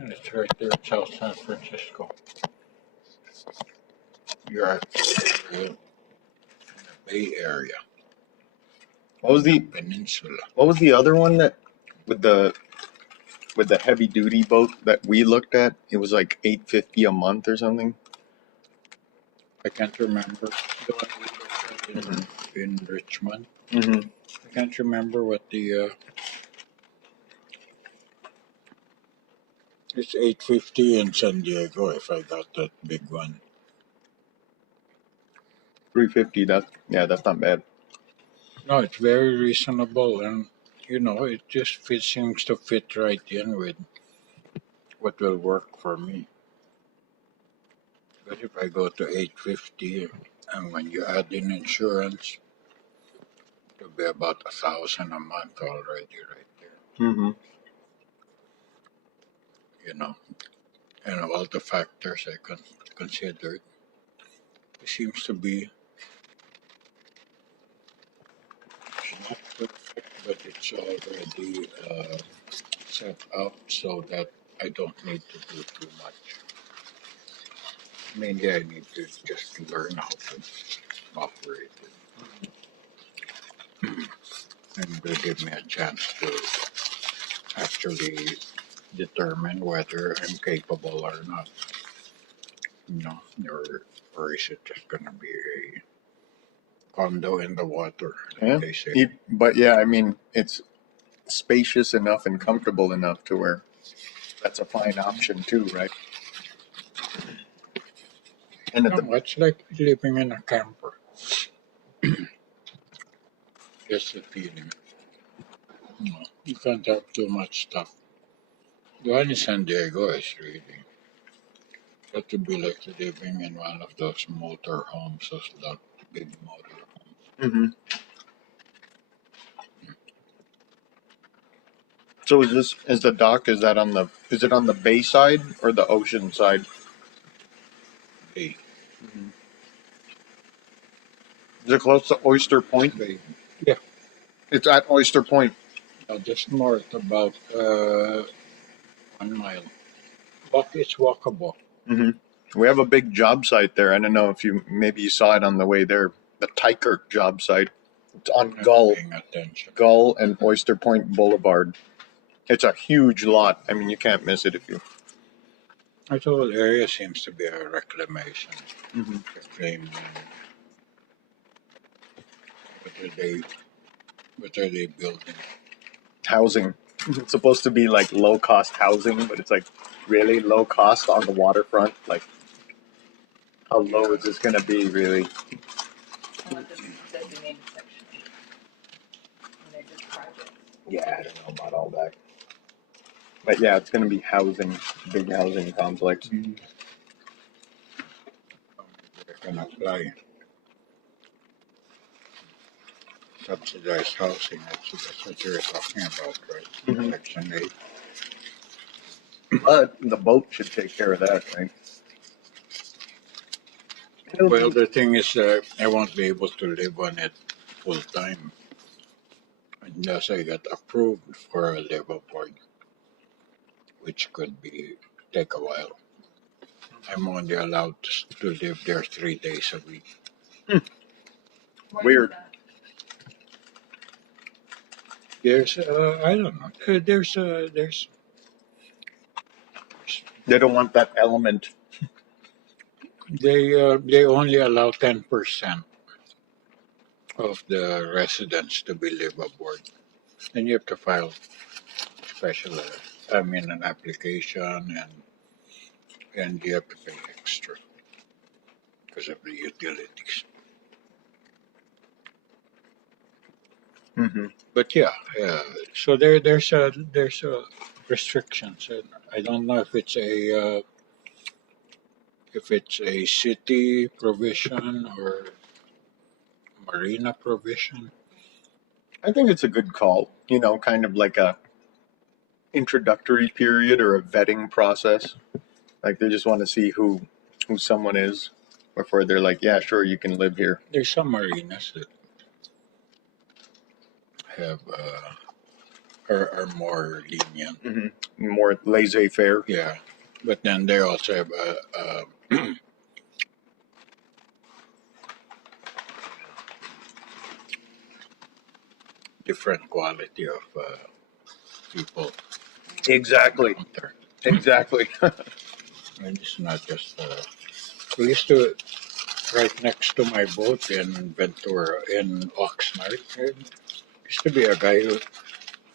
And it's right there in South San Francisco. You're actually in the Bay Area, What was the peninsula. other one that with the heavy duty boat that we looked at? It was like $850 a month or something. I can't remember the one we looked at in Richmond. Mm-hmm. I can't remember what the it's 850 in San Diego if I got that big one. 350. That's not bad. No, it's very reasonable, and it just seems to fit right in with what will work for me. But if I go to 850, and when you add in insurance, it'll be about 1,000 a month already, right there. Mm-hmm. And all the factors I considered, it seems to be not perfect, but it's already set up so that I don't need to do too much. Mainly, I need to just learn how to operate it, and will give me a chance to actually determine whether I'm capable or not. Or is it just gonna be a condo in the water, Yeah. like they say? But yeah, I mean, it's spacious enough and comfortable enough to where that's a fine option too, right? And at the No, it's like living in a camper. Just the feeling. You can't have too much stuff. The one in San Diego is really got to be like living in one of those motor homes, those big motor homes. hmm So is the dock, is it on the bay side or the ocean side? Bay, Is it close to Oyster Point? bay. Yeah, It's at Oyster Point. just north about 1 mile. But it's walkable. hmm We have a big job site there. I don't know if maybe you saw it on the way there. The Tykert job site. It's on I'm Gull, paying attention. and Oyster Point Boulevard. It's a huge lot. I mean, you can't miss it if you. That whole area seems to be a reclamation. Mhm. Reclaim. What are they? What are they building? Housing. It's supposed to be like low cost housing, but it's like really low cost on the waterfront. Like, how low is this going to be, really? Yeah, I don't know about all that. But yeah, it's going to be housing, big housing complex. They can apply subsidized housing. That's what you're talking about, right? Mhm. Section 8. But the boat should take care of that, right? Well, the thing is, I won't be able to live on it full time unless I get approved for a live aboard, which could take a while. I'm only allowed to live there 3 days a week. Weird. There's, I don't know. There's. They don't want that element. They only allow 10% of the residents to be live aboard, and you have to file special. An application, and you have to pay extra because of the utilities. Mm-hmm. But yeah. So there's a restrictions. And I don't know if it's a city provision or marina provision. I think it's a good call. Kind of like a introductory period or a vetting process. Like they just want to see who someone is before they're like, yeah, sure, you can live here. There's some marinas that have are more lenient. More laissez-faire. Yeah, but then they also have a different quality of people Exactly. out there. Exactly. And it's not just. We used to right next to my boat in Ventura in Oxnard. There used to be a guy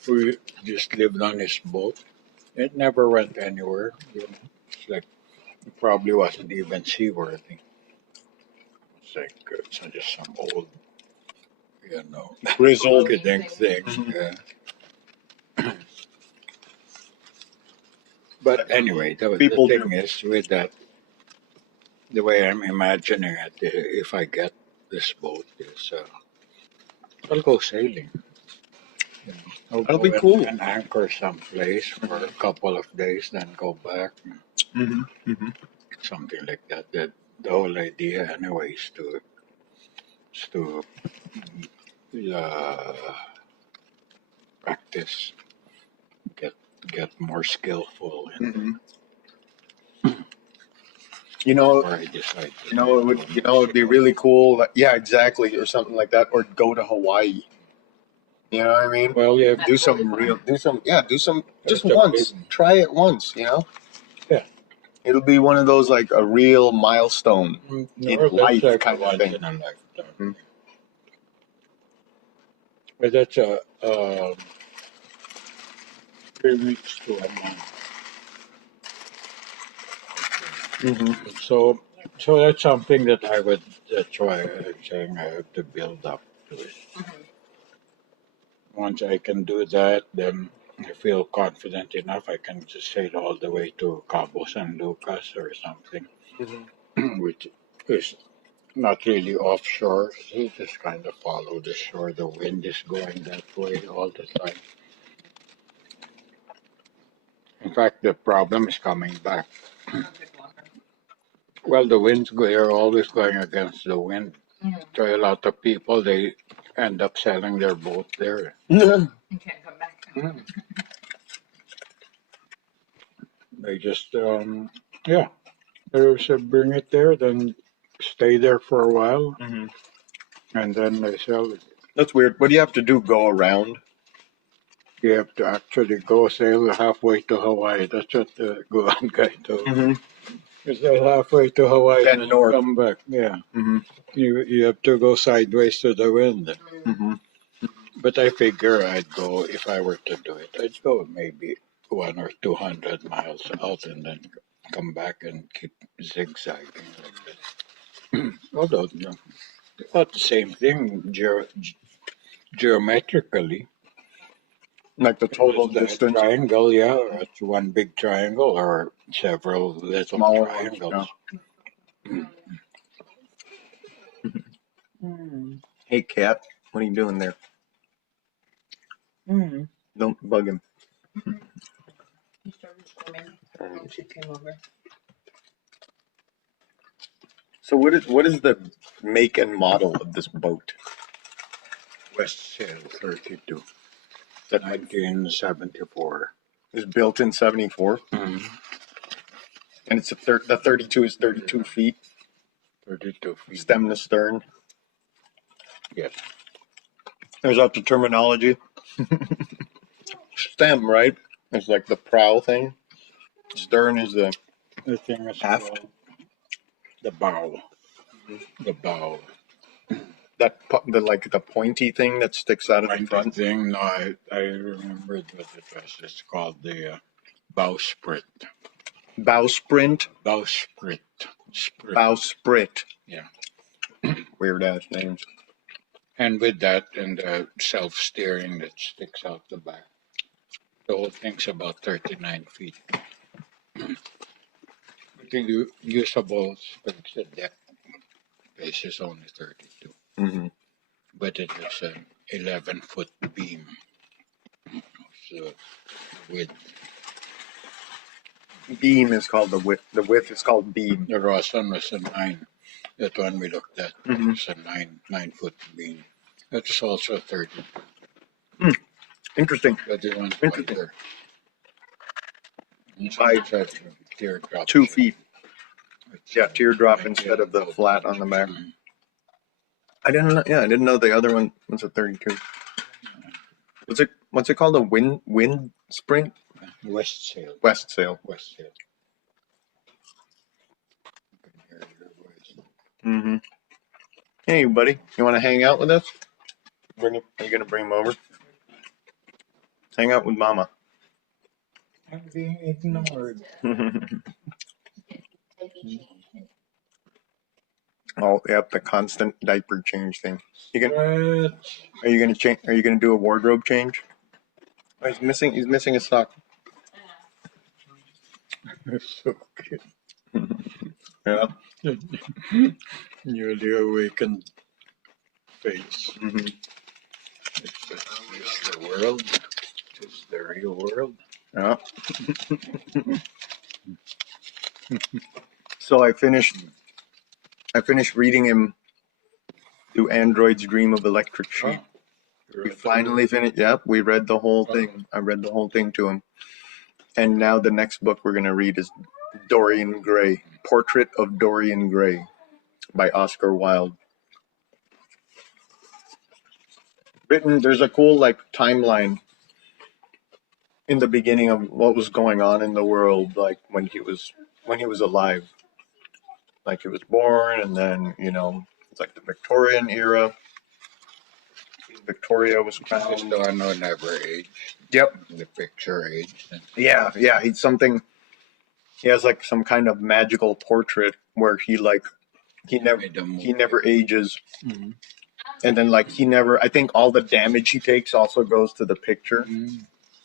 who just lived on his boat. It never went anywhere. You know, it's like it probably wasn't even seaworthy. It's like it's just some old, you know, Grizzled. kidding thing. Mhm. Yeah. But anyway, the People thing do. is with that, the way I'm imagining it, if I get this boat, is I'll go sailing. You know, I'll That'll go be cool. and anchor someplace for a couple of days, then go back. Hmm. Hmm. Something like that. The whole idea, anyway, is to uh, practice, get more skillful, and Hmm. You know, before I decide to you know, go it would be Mexico. really cool. Yeah, exactly, or something like that, or go to Hawaii. You know what I mean? Well, yeah, Do some real, do some just it's a big, once. Try it once. You know, yeah. it'll be one of those like a real milestone in No, that's life like a kind of once thing. in a lifetime. Mhm. But that's a 3 weeks to a month. Hmm. So, that's something that I would. That's why I'm saying I have to build up to it. Once I can do that, then I feel confident enough. I can just sail all the way to Cabo San Lucas or something, which is not really offshore. You just kind of follow the shore. The wind is going that way all the time. In fact, the problem is coming back. Well, the winds go, you're always going against the wind. So a lot of people they end up selling their boat there. They just yeah, they should bring it there, then stay there for a while, Hmm. and then they sell it. That's weird. What do you have to do? Go around? You have to actually go sail halfway to Hawaii. That's what the Guam guy told me. Hmm. You sail halfway to Hawaii, Then then you north. come back. Yeah, Hmm. you have to go sideways to the wind. Hmm. But I figure I'd go if I were to do it. I'd go maybe 1 or 200 miles out and then come back and keep zigzagging like that. Although, you know, about the same thing geometrically. Like the total Just a distance, triangle, yeah, or it's one big triangle or several little smaller ones. Yeah. triangles. Hey, cat, what are you doing there? Mm. Don't bug him. He started swimming when she came over. So what is the make and model of this boat? West Sail 32, That 1974. is built in '74, Mm. and it's the 32 is 32 feet, 32 feet. stem to stern. Yes. There's out the terminology. Stem, right? It's like the prow thing. Stern is the The thing is aft. called the bow. The bow. The like the pointy thing that sticks out of the Pointy front. thing. No, I remembered what it was. It's called the bowsprit. Bowsprit. Bowsprit. Sprit. Bowsprit. Yeah. Weird ass names. And with that and the self-steering that sticks out the back. The whole thing's about 39 feet. But the usable space, the deck space is only 32. Hmm. But it has an 11-foot beam. So with Beam is called the width. The width is called beam. the Rawson was a 9. That one we looked at. Hmm. It's a 9 foot beam. That's also 30. Interesting. But this one's Interesting. wider. This By one says teardrop. 2 feet. It's, Yeah, teardrop 20 instead of the and flat on the back. Mm. I didn't know. Yeah, I didn't know the other one was a 32. What's it called? A wind sprint? West Sail. West sail. West Sail. You can hear your voice. Mm-hmm. Hey, buddy, you want to hang out with us? Are you gonna bring him over? Hang out with Mama. I'm being ignored. Oh, yep, the constant diaper change thing. Stretch. Are you gonna change? Are you gonna do a wardrobe change? Oh, he's missing. He's missing a sock. So cute. Yeah. Newly awakened face. Mm-hmm. It's the world. It's the real world. Yeah. So I finished reading him "Do Androids Dream of Electric Sheep." We finally finished. Yep, we read the whole thing. I read the whole thing to him. And now the next book we're gonna read is Dorian Gray, Portrait of Dorian Gray, by Oscar Wilde. Written. There's a cool like timeline in the beginning of what was going on in the world, like when he was alive. Like he was born, and then it's like the Victorian era. Victoria was Just crowned. the one who never aged. Yep. The picture aged. Yeah. He's something. He has like some kind of magical portrait where he never ages, Mm-hmm. and then like he never. I think all the damage he takes also goes to the picture, Mm-hmm.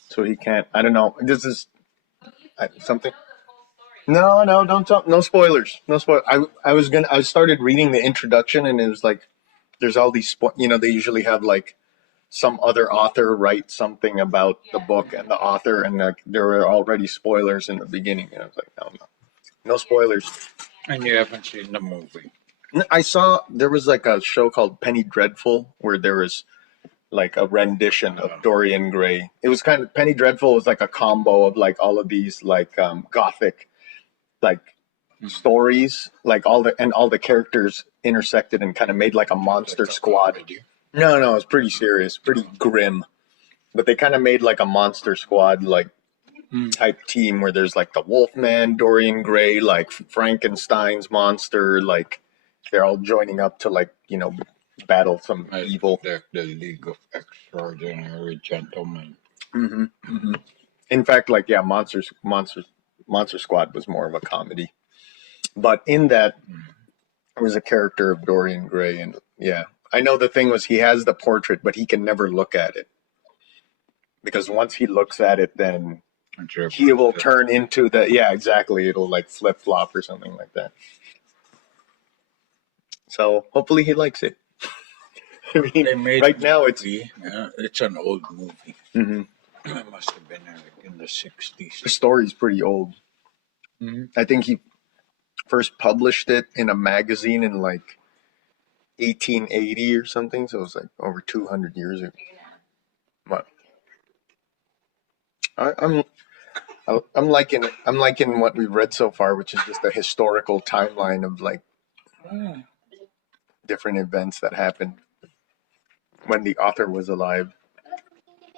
so he can't. I don't know. This is something. No, don't talk. No spoilers. No spoil. I started reading the introduction, and it was like, there's all these. They usually have like some other author write something about the book and the author, and like there were already spoilers in the beginning. And I was like, no spoilers. And you haven't seen the movie. I saw there was like a show called Penny Dreadful where there was like a rendition of Dorian Gray. It was kind of Penny Dreadful was like a combo of like all of these like gothic like stories, like all the characters intersected and kind of made like a monster squad. No, it's pretty serious, pretty grim. But they kind of made like a monster squad like type team where there's like the Wolfman, Dorian Gray, like Frankenstein's monster, like they're all joining up to like battle some evil. The League of Extraordinary Gentlemen. Mm-hmm. In fact, like Monster Squad was more of a comedy, but in that there was a character of Dorian Gray, and I know the thing was he has the portrait, but he can never look at it because once he looks at it, then he will turn into exactly. It'll like flip flop or something like that. So hopefully he likes it. I mean, right now it's an old movie. Mm-hmm. It must have been in the 60s. The story's pretty old. Mm-hmm. I think he first published it in a magazine in like 1880 or something, so it was like over 200 years ago. What? I'm liking it. I'm liking what we've read so far, which is just a historical timeline of like different events that happened when the author was alive.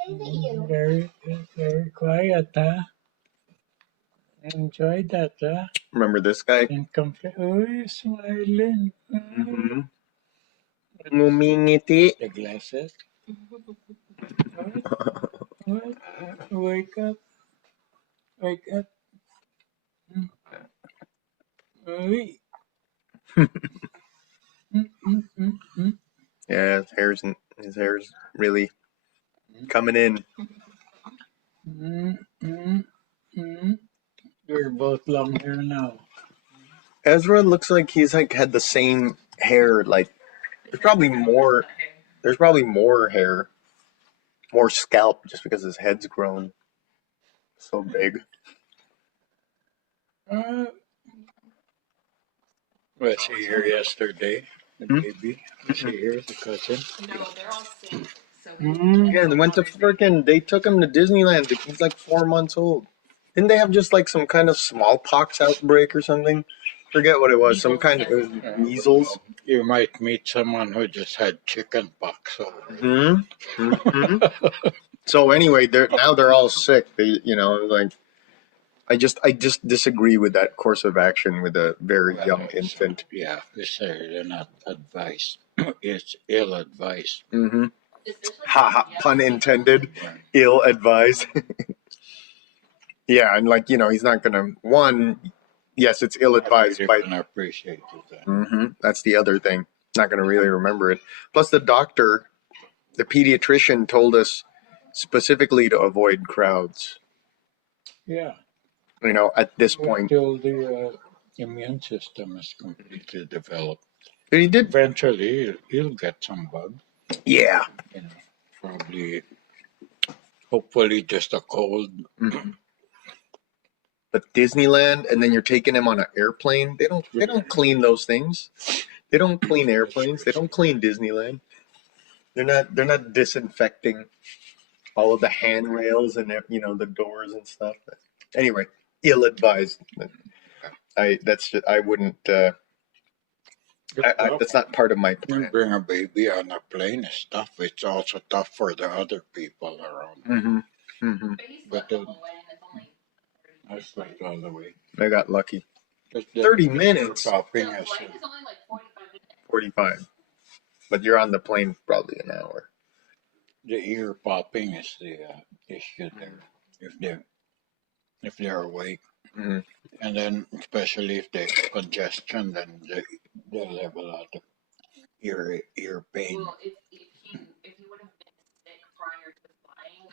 Very, very quiet, huh? Enjoy that, huh? Remember this guy? Oh, you're smiling. Mm-hmm. Ngumingiti. The glasses. What? Wake up. Wake up. Yeah, his hair's really coming in. You're both long hair now. Ezra looks like he's like had the same hair. Like there's probably more hair, more scalp, just because his head's grown so big. Was he here yesterday? The baby? Was he here, the cousin? No, they're all sick. Yeah, they went to they took him to Disneyland. He's like 4 months old. Didn't they have just like some kind of smallpox outbreak or something? Forget what it was. Some kind of it was measles. You might meet someone who just had chicken pox. Hmm. Hmm. So anyway, they're all sick. They, like I just disagree with that course of action with a very young infant. Yeah, they say they're not advised. It's ill advised. Mm-hmm. Ha ha, pun intended. Ill advised. Yeah, and he's not gonna yes, it's ill advised. I can appreciate that. Mm-hmm. That's the other thing. Not gonna really remember it. Plus, the pediatrician told us specifically to avoid crowds. Yeah. At this point, until the immune system is completely developed. he did. Eventually, he'll get some bug. Yeah. Probably, hopefully, just a cold. Mm-hmm. But Disneyland, and then you're taking him on an airplane. They don't clean those things. They don't clean airplanes. They don't clean Disneyland. They're not disinfecting all of the handrails and the doors and stuff. Anyway, ill advised. I wouldn't. That's not part of my plan. Bring a baby on a plane is tough. It's also tough for the other people around. Mm-hmm. Mm-hmm. But I slept all the way. I got lucky. 30 minutes. Stopping The is flight is only like 45 minutes. 45. But you're on the plane probably an hour. the ear popping is the issue there. If they're awake, Mm-hmm. and then especially if they have congestion, then they'll have a lot of ear pain. Well, if you would have been sick prior to flying,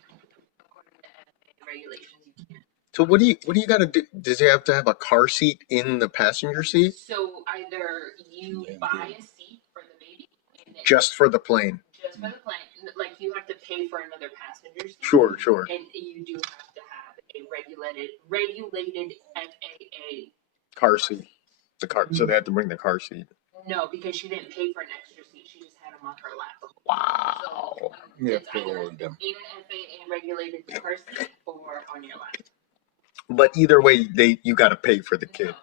according to FAA regulations, you can't. So what do you got to do? Does he have to have a car seat in the passenger seat? So either you buy a seat for the baby, and then Just for the plane? just for the plane, like you have to pay for another passenger seat. Sure. And you do have to have a regulated FAA Car seat. The car. So they had to bring the car seat. No, because she didn't pay for an extra seat. She just had them on her lap. Wow. So You have it's to either hold them. in an FAA regulated car seat or on your lap. But either way, you got to pay for the kid.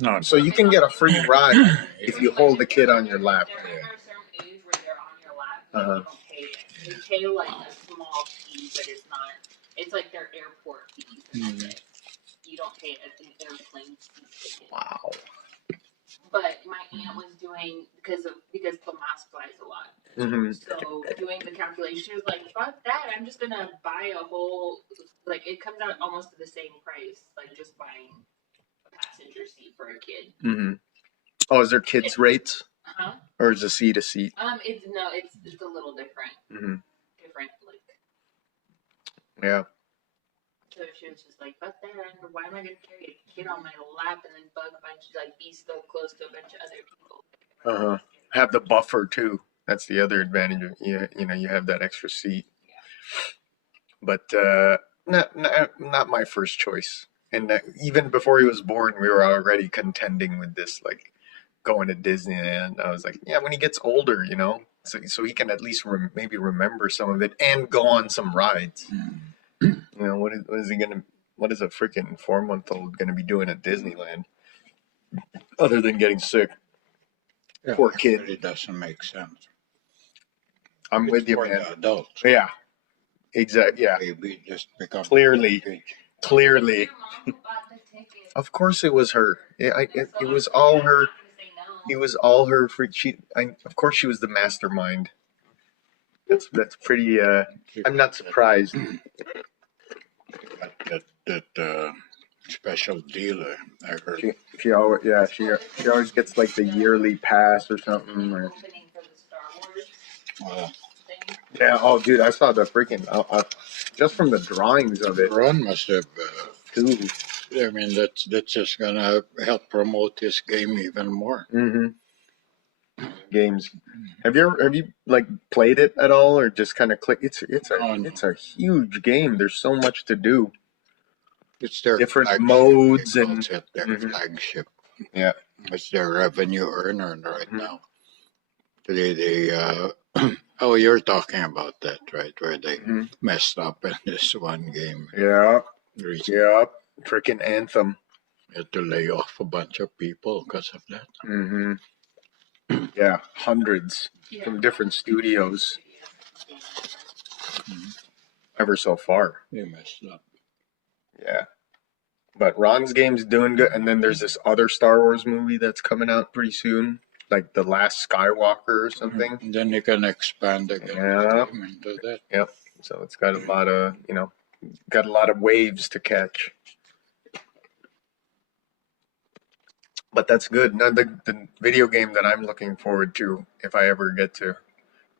No, So you can get a free ride if you hold the kid on your lap. They're under a certain age where they're on your lap, Uh-huh. you don't pay it. You pay like a small fee, but it's not. It's like their airport fees. Mhm. You don't pay an airplane fee ticket. Wow. But my aunt was doing because Tomas flies a lot. Mm-hmm. So doing the calculation, she was like, "Fuck that! I'm just gonna buy a whole it comes out almost to the same price, like just buying a passenger seat for a kid." Mm-hmm. Oh, is there kids rates Huh? or is it seat to seat? It's a little different. Mm-hmm. Different, like. Yeah. So she was just like, "Fuck that! Why am I gonna carry a kid on my lap and then be so close to a bunch of other people?" Uh-huh. Have the buffer too. That's the other advantage. You have that extra seat. But not my first choice. And even before he was born, we were already contending with this, like going to Disneyland. I was like, yeah, when he gets older, so he can at least maybe remember some of it and go on some rides. What is a freaking 4-month-old gonna be doing at Disneyland other than getting sick? Yeah, Poor kid. It really doesn't make sense. I'm It's with you, for man. the adults. Yeah, exactly. Yeah, Maybe just become Clearly. Your clearly. mom who bought the ticket. Of course, it was her. It was all her. It was all her. Of course, she was the mastermind. That's pretty. I'm not surprised. That special deal I heard. She always gets like the yearly pass or something. Or, Opening for the Star Wars thing. yeah. Oh, dude, I saw the freaking just from the drawings of it. Ron must have. Dude. I mean, that's just gonna help promote his game even more. Mm-hmm. Games. Have you like played it at all or just kind of click? It's a huge game. There's so much to do. It's their Different flagship. modes They and- call it their Mhm. flagship. Yeah. It's their revenue earner right Mhm. now. They Oh, you're talking about that, right? Where they Mhm. messed up in this one game. Yeah, Recently, yeah. Freaking Anthem. had to lay off a bunch of people because of that. Hmm. Yeah, hundreds Yeah. from different studios Mhm. ever so far. They messed up. Yeah. But Ron's game's doing good. And then there's this other Star Wars movie that's coming out pretty soon, like The Last Skywalker or something. And then you can expand again Yeah. the game into that. Yep. So it's got a lot of, got a lot of waves to catch. But that's good. Now, the video game that I'm looking forward to, if I ever get to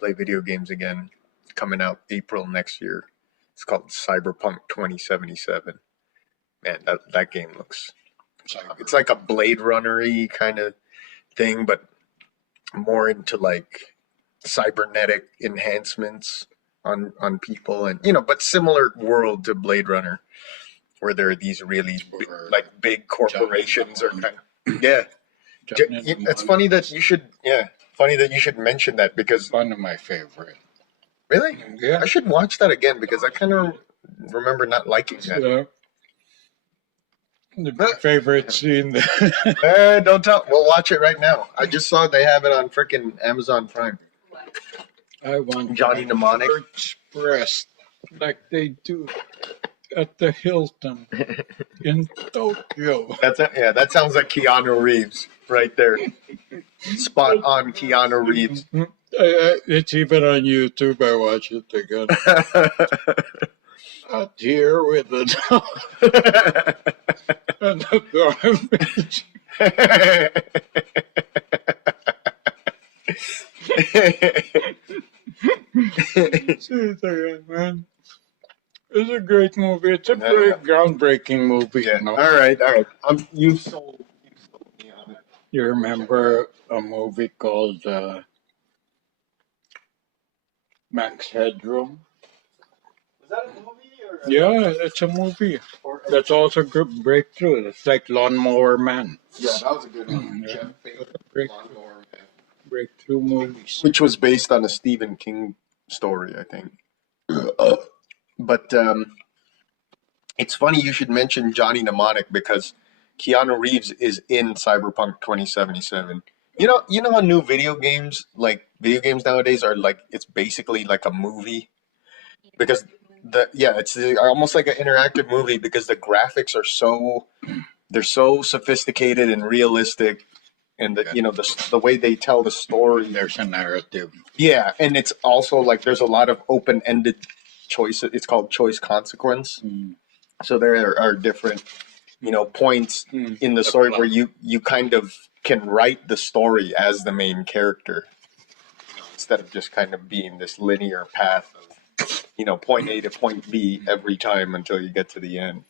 play video games again, coming out April next year. It's called Cyberpunk 2077. Man, that game looks. It's like a Blade Runner-y kind of thing, but more into like cybernetic enhancements on people, and but similar world to Blade Runner, where there are these really Or like big corporations or John kind of, yeah. It's funny that you should mention that because one of my favorite. really Yeah. I should watch that again because I kind of remember not liking that. My favorite scene. Don't tell. We'll watch it right now. I just saw they have it on freaking Amazon Prime. I want Johnny Mnemonic. expressed like they do at the Hilton in Tokyo. That's it. Yeah, that sounds like Keanu Reeves right there. Spot on, Keanu Reeves. It's even on YouTube. I watch it again. Out here with the dog and the garbage. See it again, man. It's a great movie. It's a very groundbreaking movie. Yeah. You know? All right. You sold me on it. You remember a movie called Max Headroom? Was that a movie or? Yeah, it's a movie. That's also good breakthrough. It's like Lawnmower Man. Yeah, that was a good one. Yeah. Jeff Baker, Break- Lawnmower Man. breakthrough movies. Which was based on a Stephen King story, I think. But it's funny you should mention Johnny Mnemonic because Keanu Reeves is in Cyberpunk 2077. You know how new video games nowadays are like it's basically like a movie because it's almost like an interactive movie because the graphics are they're so sophisticated and realistic, and the way they tell the story. There's a narrative. Yeah, and it's also like there's a lot of open-ended choices. It's called choice consequence. So there are different, points in the story where you kind of can write the story as the main character, instead of just kind of being this linear path of, point A to point B every time until you get to the end.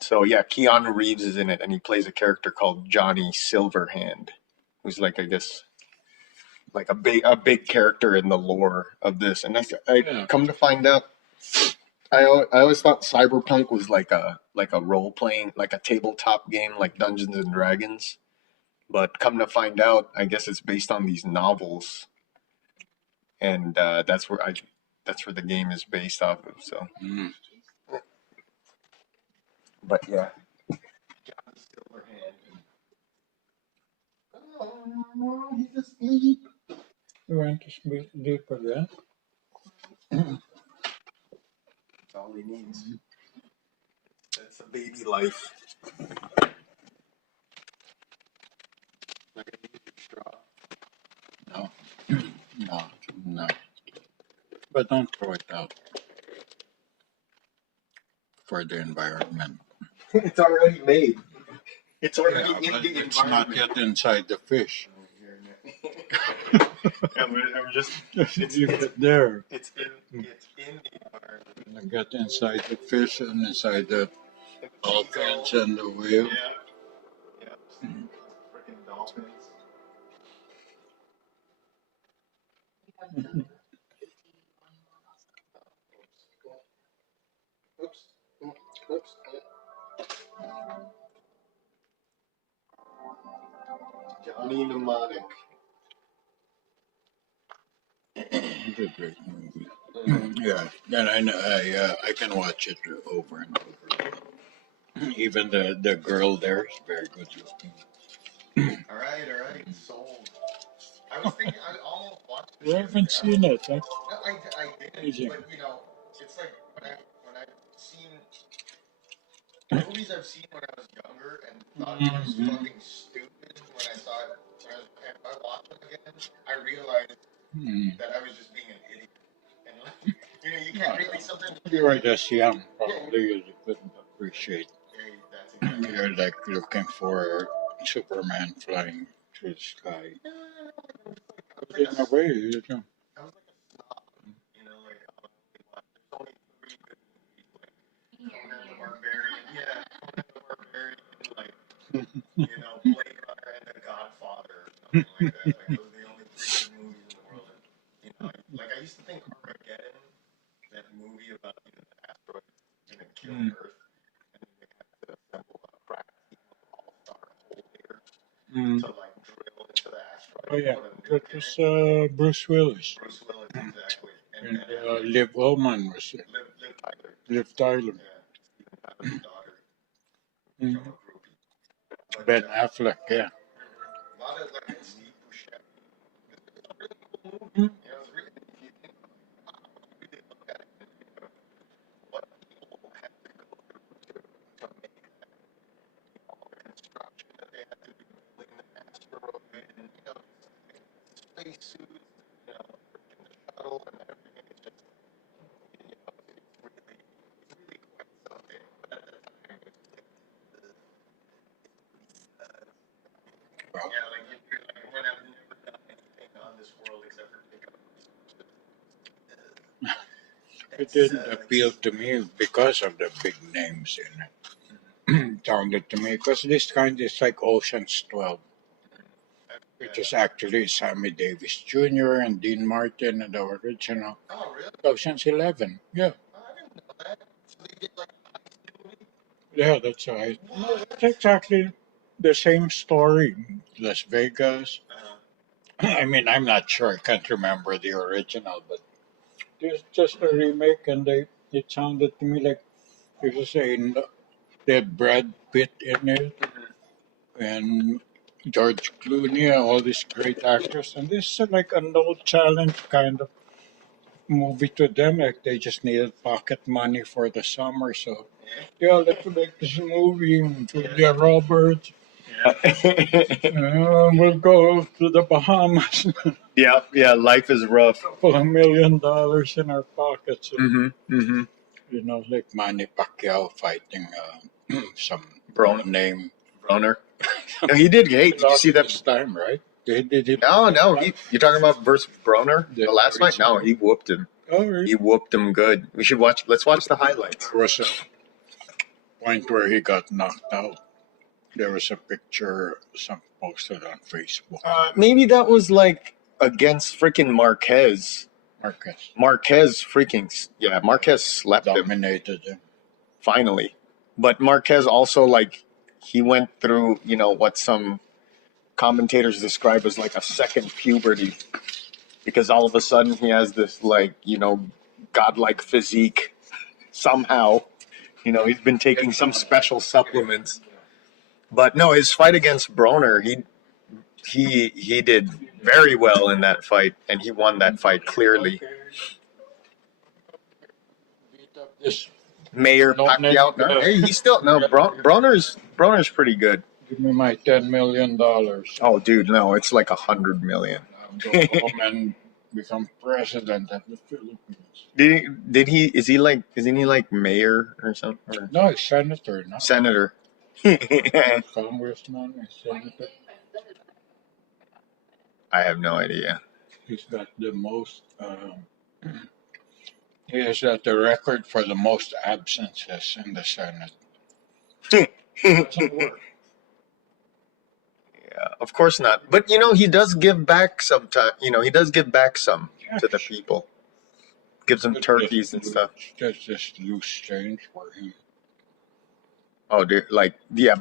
So yeah, Keanu Reeves is in it, and he plays a character called Johnny Silverhand, who's like, I guess, like a big character in the lore of this. And come to find out, I always thought Cyberpunk was like a role playing, like a tabletop game, like Dungeons and Dragons. But come to find out, I guess it's based on these novels, and that's where the game is based off of. So, but yeah, Johnny Silverhand. Oh, he's asleep. You went to sleep again? That's all he needs. That's a baby life. No. No. But don't throw it out for the environment. It's already made. It's already Yeah, in but the it's not environment. yet inside the fish. I'm just. You get there. It's in the environment. You get inside the fish and inside the dolphins and the whale. Yeah. Freaking dolphins. Oops. Johnny Mnemonic. It's a great movie. Yeah, and I can watch it over and over again. Even the girl there is very good looking. All right, sold. I was thinking I almost watched You it. haven't seen it, huh? No, I didn't, Amazing. but it's like when I've seen movies I've seen when I was younger and thought it was Mhm. fucking stupid when I saw it if I watched it again, I realized Mm. that I was just being an idiot. And like, you can't really sometimes. You were just young, probably you couldn't appreciate. That's exactly. You're like looking for Superman flying through the sky. But in a way, you know. I was like a snob, like there's only three good movies, like Conan the Barbarian, Conan the Barbarian, like Blade Runner and The Godfather, or something like that. Like those are the only three good movies in the world. And, like I used to think Armageddon, that movie about the asteroid killing Earth, and then they had to assemble a crack team of all-star holders to like drill into the asteroid. Oh yeah, Put a nuke that in was it. Bruce Willis. Bruce Willis, exactly. And Liv Ullmann was it. Liv Tyler. Liv Tyler. Yeah, Steven Tyler's daughter Mm. from a groupie. But, Ben Affleck, yeah. a lot of like Steve Buscemi. It's a really cool movie. Mm. It's really, if you think about it, when you really look at it, and think of what people had to go through to make that, all the construction that they had to do, building the asteroid, and space suits, freaking the shuttle and everything. It's just, it's really quite something. But at the time, it was like, Well, like you're like, when I've never done anything on this world except for pick up it didn't appeal to me because of the big names in it. Sounded to me because this kind is like Ocean's 12, which is actually Sammy Davis Jr. and Dean Martin and the original. Oh, really? Ocean's 11, yeah. Oh, I didn't know that. So they did like a heist movie? Yeah, that's right. No, it's exactly the same story. Las Vegas. I mean, I'm not sure. I can't remember the original, but it's just a remake, and it sounded to me like it was saying they had Brad Pitt in it and George Clooney, all these great actors, and this is like a no challenge kind of movie to them. Like they just needed pocket money for the summer, so yeah, let's make this movie. Julia Roberts. We'll go to the Bahamas. Yeah, life is rough. Couple of $1 million in our pockets. Mm-hmm. Like Manny Pacquiao fighting some Broner. name. Broner. No, he did. Hey, did you see that? This time, right? Did he? No. You're talking about versus Broner? The last night? No, he whooped him. Oh, really? He whooped him good. We should watch. Let's watch the highlights. There was a point where he got knocked out. There was a picture some posted on Facebook. Maybe that was like against freaking Marquez. Marquez Marquez slept him dominated him. finally. But Marquez also he went through what some commentators describe as like a second puberty, because all of a sudden he has this godlike physique somehow. He's been taking some special supplements. But no, his fight against Broner, he did very well in that fight, and he won that fight clearly. Beat up this. Mayor Pacquiao. No, hey, he's still Broner's pretty good. Give me my $10 million. Oh, dude, no, it's like $100 million. I'll go home and become president of the Philippines. Isn't he like mayor or something? Or No, he's senator now. senator. Congressman, senator. I have no idea. He's got the most. He has got the record for the most absences in the Senate. Doesn't work. Yeah, of course not. But he does give back sometimes. He does give back some to the people. Gives them turkeys and stuff. Just loose change for him. Oh, dude,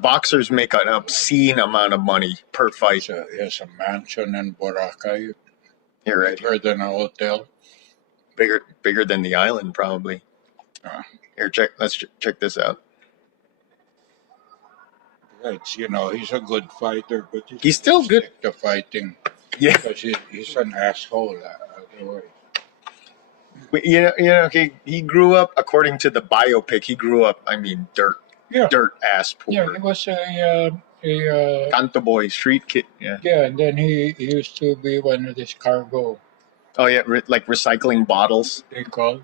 boxers make an obscene amount of money per fight. He has a mansion in Boracay. You're right. Better than a hotel. bigger than the island probably. Ah. Here, let's check this out. It's, he's a good fighter, but He's still good. stick to fighting Yeah, because he's an asshole. Otherwise. he grew up according to the biopic. He grew up, I mean, dirt Yeah, ass yeah, poor. he was a Canto boy, street kid. Yeah. yeah, and then he used to be one of these cargo. Oh yeah, like recycling bottles. They call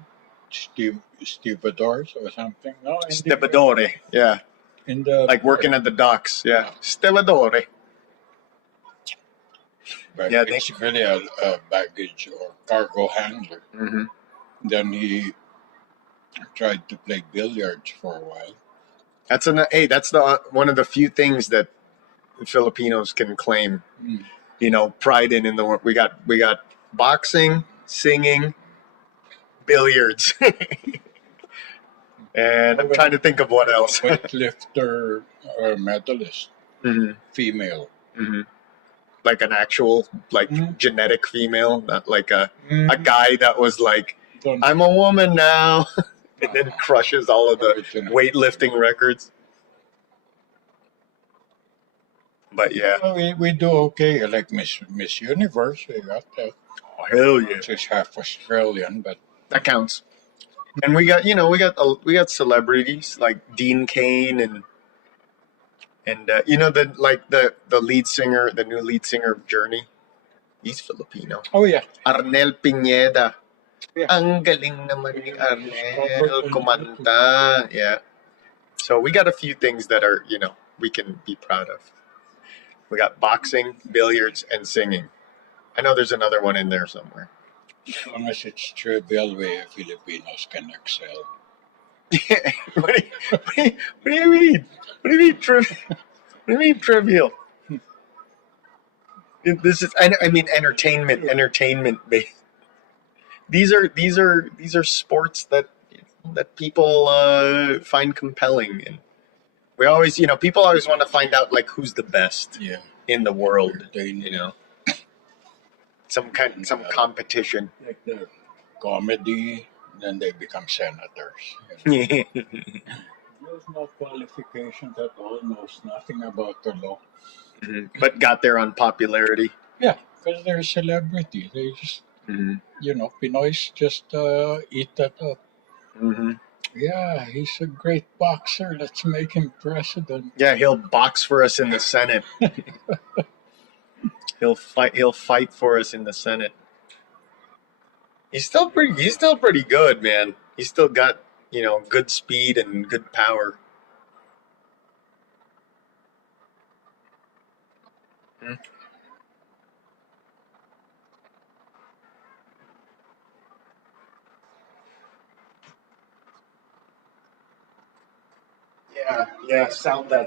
stevedores or something. No, Stevedore. Yeah, in the like working at the docks. Yeah, stevedore. But Yeah, basically a baggage or cargo handler. Mm-hmm. Then he tried to play billiards for a while. That's one of the few things that Filipinos can claim, pride in the world. We got boxing, singing, billiards, and I'm trying to think of what else. Weightlifter or medalist, Mm-hmm. female. Mm-hmm. Like an actual genetic female, not like a guy that was like, I'm a woman now, and then crushes all of the weightlifting records. But yeah, Well, we do okay. Like Miss Universe, we got that. oh, hell yeah, She's half Australian, but that counts. And we got celebrities like Dean Cain and the lead singer, the new lead singer of Journey. He's Filipino. oh yeah, Arnel Pineda. Yeah. Ang galing naman ni Arnel kumanta. Yeah. So we got a few things that are, we can be proud of. We got boxing, billiards, and singing. I know there's another one in there somewhere. as long as it's trivial, we Filipinos can excel. What do you mean? What do you mean trivial? This is, I mean, entertainment based. These are sports that people find compelling, and we always, people always want to find out like who's the best Yeah, in the world. they Some competition. like the comedy, then they become senators. Yeah. There's no qualifications at all, knows nothing about the law. But got there on popularity. Yeah, because they're a celebrity. They just, Pinoys just eat that up. Mm-hmm. Yeah, he's a great boxer. Let's make him president. Yeah, he'll box for us in the Senate. He'll fight for us in the Senate. He's still pretty good, man. He's still got, good speed and good power. Yeah, southpaw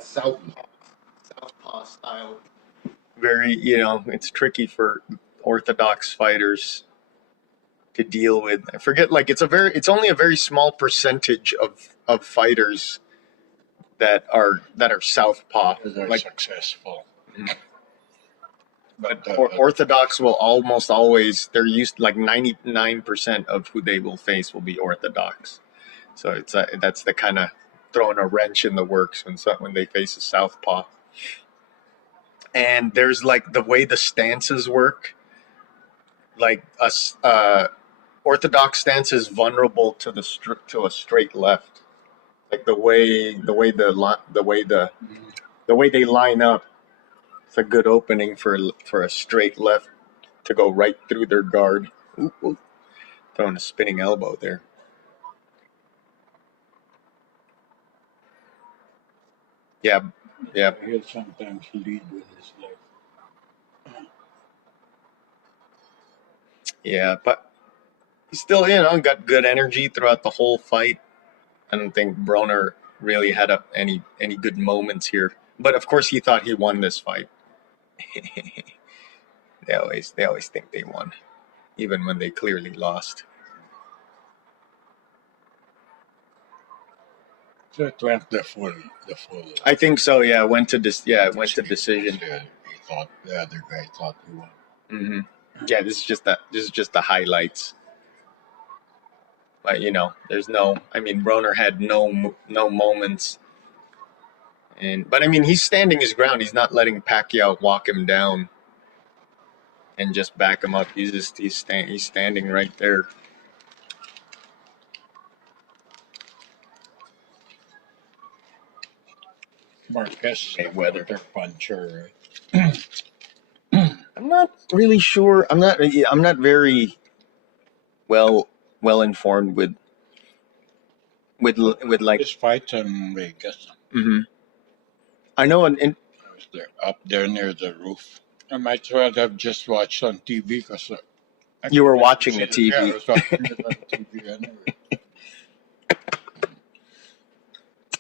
style. Very, it's tricky for orthodox fighters to deal with. I forget, like it's only a very small percentage of fighters that are southpaw. They're Like, successful. but But orthodox will almost always, they're used, like 99% of who they will face will be orthodox. So that's the kind of throwing a wrench in the works when they face a southpaw. And there's like the way the stances work, like orthodox stance is vulnerable to a straight left, like the way they line up. It's a good opening for a straight left to go right through their guard. Ooh. Throwing a spinning elbow there. Yeah. he'll sometimes lead with his left. Yeah, but he still, got good energy throughout the whole fight. I don't think Broner really had any good moments here. But of course, he thought he won this fight. They always think they won, even when they clearly lost. So it went the full. I think so. Yeah, it went to decision. He thought the other guy thought he won. Mm-hmm. Yeah, this is just the highlights. But there's no. I mean, Broner had no moments, but I mean, he's standing his ground. He's not letting Pacquiao walk him down and just back him up. He's standing right there. Marquez, Mayweather. their puncher. I'm not really sure. I'm not very well informed with like. His fights in Vegas. Mm-hmm. I know. I was there, up there near the roof. I might as well have just watched on TV because you were watching the TV. Yeah, I was watching it on TV anyway.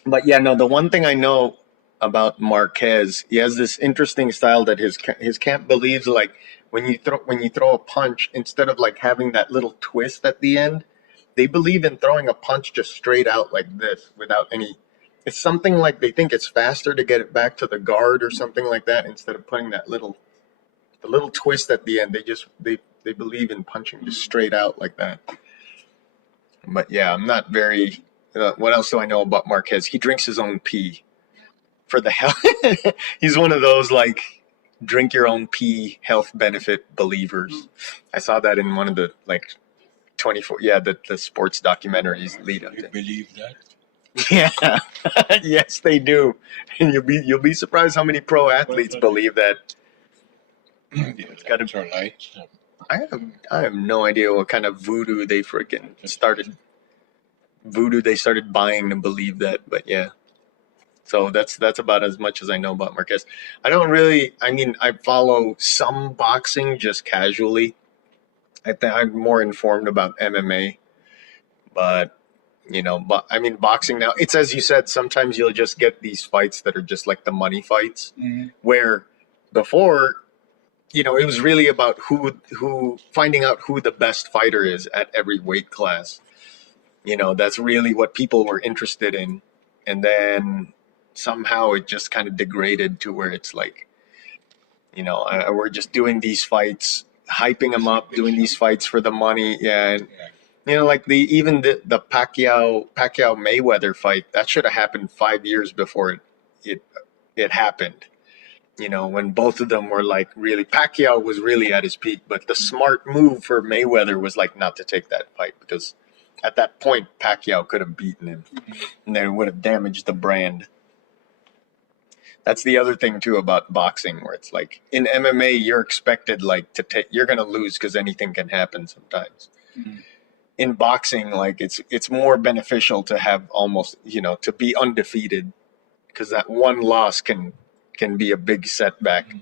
But yeah, no. The one thing I know about Marquez, he has this interesting style that his camp believes, like when you throw a punch, instead of like having that little twist at the end, they believe in throwing a punch just straight out like this without any. It's something like they think it's faster to get it back to the guard or something like that instead of putting the little twist at the end. They believe in punching just straight out like that. But yeah, I'm not very. What else do I know about Marquez? He drinks his own pee. For the health, he's one of those like drink your own pee health benefit believers. I saw that in one of the like 24. Yeah, the sports documentaries lead up You to. believe that? Yeah, yes, they do, and you'll be surprised how many pro athletes believe that. It's got electrolytes. I have no idea what kind of voodoo they started buying to believe that, but yeah. So that's about as much as I know about Marquez. I don't really. I mean, I follow some boxing just casually. I think I'm more informed about MMA, but I mean, boxing now. It's as you said. Sometimes you'll just get these fights that are just like the money fights, where before, it was really about who finding out who the best fighter is at every weight class. That's really what people were interested in, and then somehow it just kind of degraded to where it's like, we're just doing these fights, hyping them up, doing these fights for the money. Yeah. And, like the Pacquiao Mayweather fight, that should have happened 5 years before it happened. When both of them were like really, Pacquiao was really at his peak, but the smart move for Mayweather was like not to take that fight because at that point Pacquiao could have beaten him and then it would have damaged the brand. That's the other thing too about boxing, where it's like in MMA, you're expected like you're going to lose because anything can happen sometimes. Mm-hmm. In boxing, like it's more beneficial to have almost, to be undefeated because that one loss can be a big setback.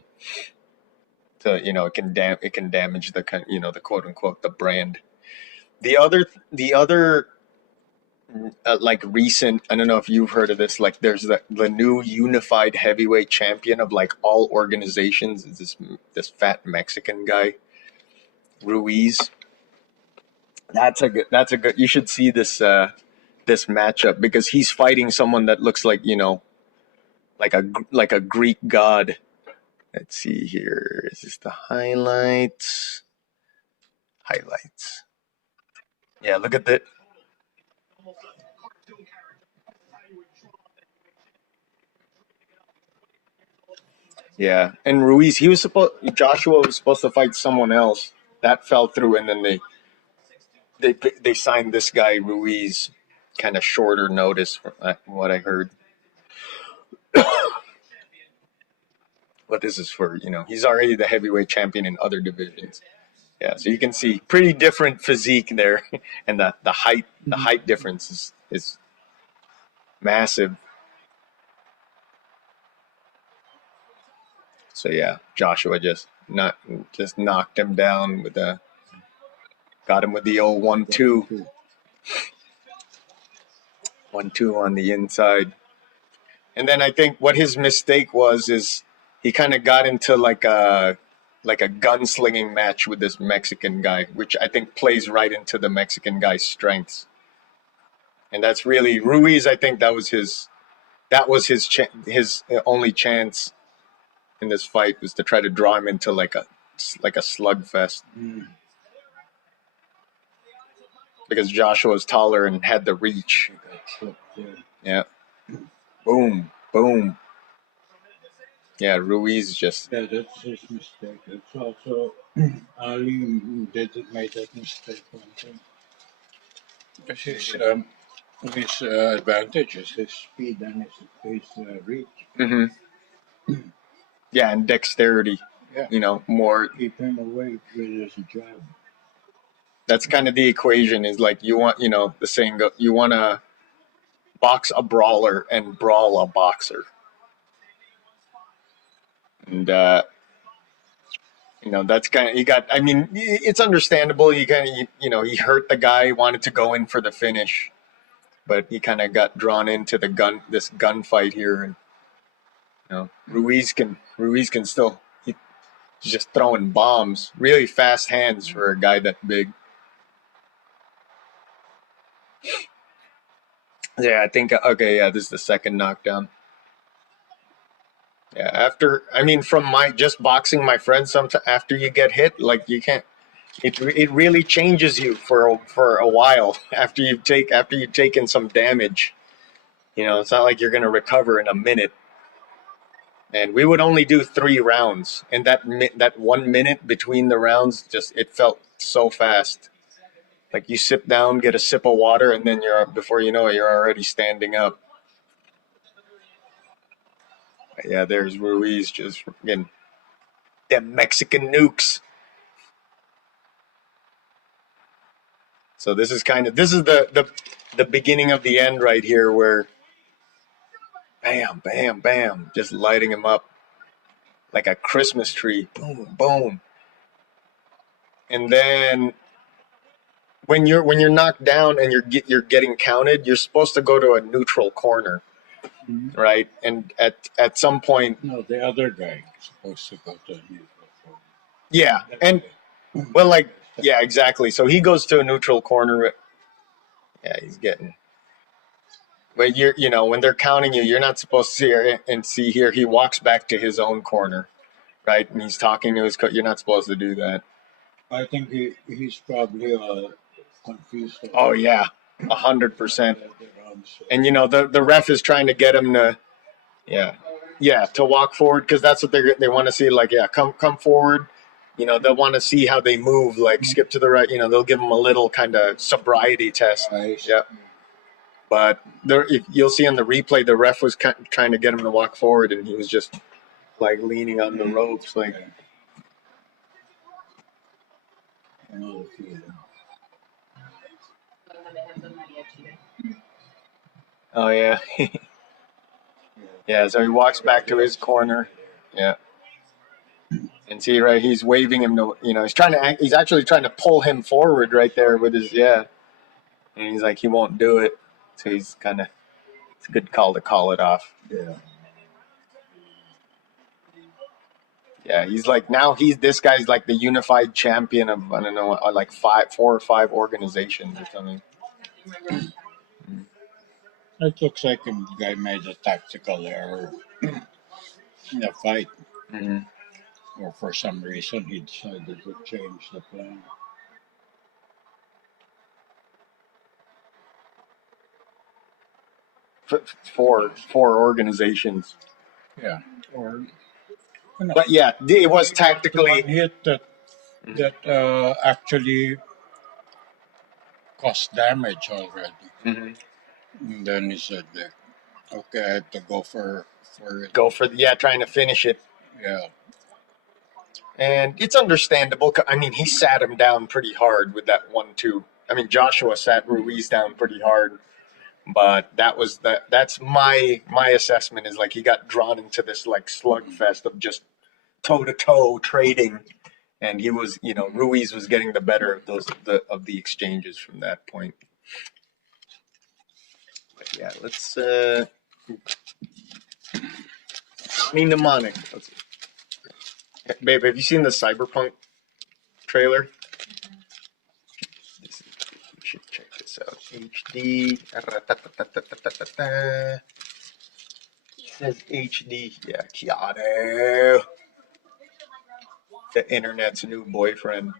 To, it can damage the the quote unquote the brand. The other like recent, I don't know if you've heard of this, like there's the new unified heavyweight champion of like all organizations is this fat Mexican guy, Ruiz. That's a good, you should see this matchup because he's fighting someone that looks like, like a Greek god. Let's see here. Is this the highlights? Yeah, look at that. Yeah, and Ruiz, Joshua was supposed to fight someone else. That fell through, and then they signed this guy Ruiz, kind of shorter notice from what I heard. But this is for, he's already the heavyweight champion in other divisions. Yeah, so you can see pretty different physique there, and the height difference is massive. So yeah, Joshua just knocked him down got him with the old 1-2. 1-2 on the inside. And then I think what his mistake is he kind of got into like a gunslinging match with this Mexican guy, which I think plays right into the Mexican guy's strengths. And that's really Ruiz. I think that was his only chance in this fight was to try to draw him into like a slugfest. because Joshua was taller and had the reach. Yeah. Boom, boom. Yeah, Ruiz just. Yeah, that's his mistake. It's also Ali made that mistake one time. Because his advantage is his speed and his reach. Hmm. Yeah, and dexterity. Yeah. You know, more. Keeping away with his jab. That's kind of the equation. Is like you want, the saying go, you want to box a brawler and brawl a boxer. And that's kind of, I mean, it's understandable. You kind of, he hurt the guy, wanted to go in for the finish, but he kind of got drawn into this gunfight here. And Ruiz can still, he's just throwing bombs. Really fast hands for a guy that big. Yeah, I think, okay, yeah, this is the second knockdown. Yeah, from just boxing my friends, sometimes after you get hit, like you can't. It really changes you for a while after you've taken some damage. It's not like you're gonna recover in a minute. And we would only do 3 rounds, and that 1 minute between the rounds, it felt so fast. Like you sit down, get a sip of water, and then before you know it, you're already standing up. Yeah, there's Ruiz just again, them Mexican nukes. So this is the beginning of the end right here, where bam, bam, bam, just lighting him up like a Christmas tree. Boom, boom. And then when you're knocked down and you're getting counted, you're supposed to go to a neutral corner, right? And at some point, no, the other guy is supposed to go to a neutral corner. Yeah, and yeah, exactly. So he goes to a neutral corner. Yeah, he's getting. But when they're counting you, you're not supposed to see here. He walks back to his own corner, right? And he's talking to his coach. You're not supposed to do that. I think he's probably confused. Oh yeah, 100%. And the ref is trying to get him to, to walk forward, because that's what they want to see. Like, yeah, come forward. They'll want to see how they move. Like skip to the right. They'll give him a little kind of sobriety test. Nice. Yeah. But you'll see on the replay, the ref was trying to get him to walk forward, and he was just like leaning on the ropes, like. Oh yeah. Yeah, so he walks back to his corner. Yeah. And see, right, he's waving him to, he's actually trying to pull him forward right there with his, and he's like, he won't do it. So he's it's a good call to call it off. Yeah. Yeah, this guy's like the unified champion of, I don't know, like 4 or 5 organizations or something. It looks like a guy made a tactical error in the fight. Mm-hmm. Or for some reason he decided to change the plan. Four organizations. Yeah. But yeah, it was tactically. One hit that actually caused damage already. Mm-hmm. And then he said, okay, I have to go for it. Trying to finish it. Yeah. And it's understandable. I mean, he sat him down pretty hard with that 1-2. I mean, Joshua sat Ruiz down pretty hard, but that's my assessment, is like he got drawn into this like slugfest of just toe-to-toe trading, and he was, Ruiz was getting the better of the exchanges from that point. But yeah, let's Mnemonic. Babe, have you seen the Cyberpunk trailer? We should check this out. HD. It says HD. Yeah, Keanu. The internet's new boyfriend.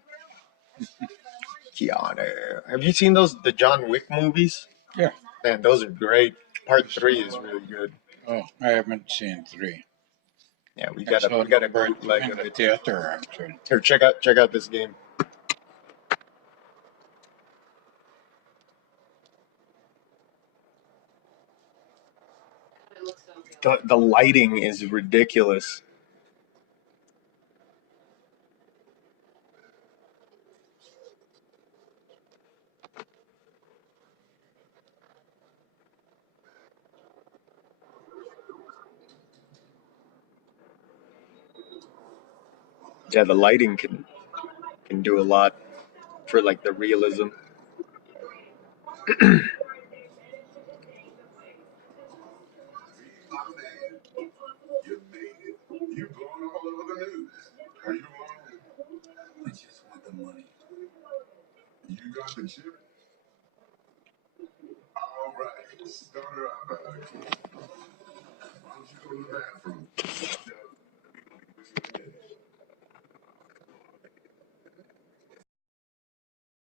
Keanu. Have you seen the John Wick movies? Yeah. Man, those are great. Part 3 is really good. Oh, I haven't seen 3. Yeah, we I got saw a part bootleg 2 of in the it. theater, actually. Here, check out this game. It looks so good. The lighting is ridiculous. Yeah, the lighting can do a lot for like the realism.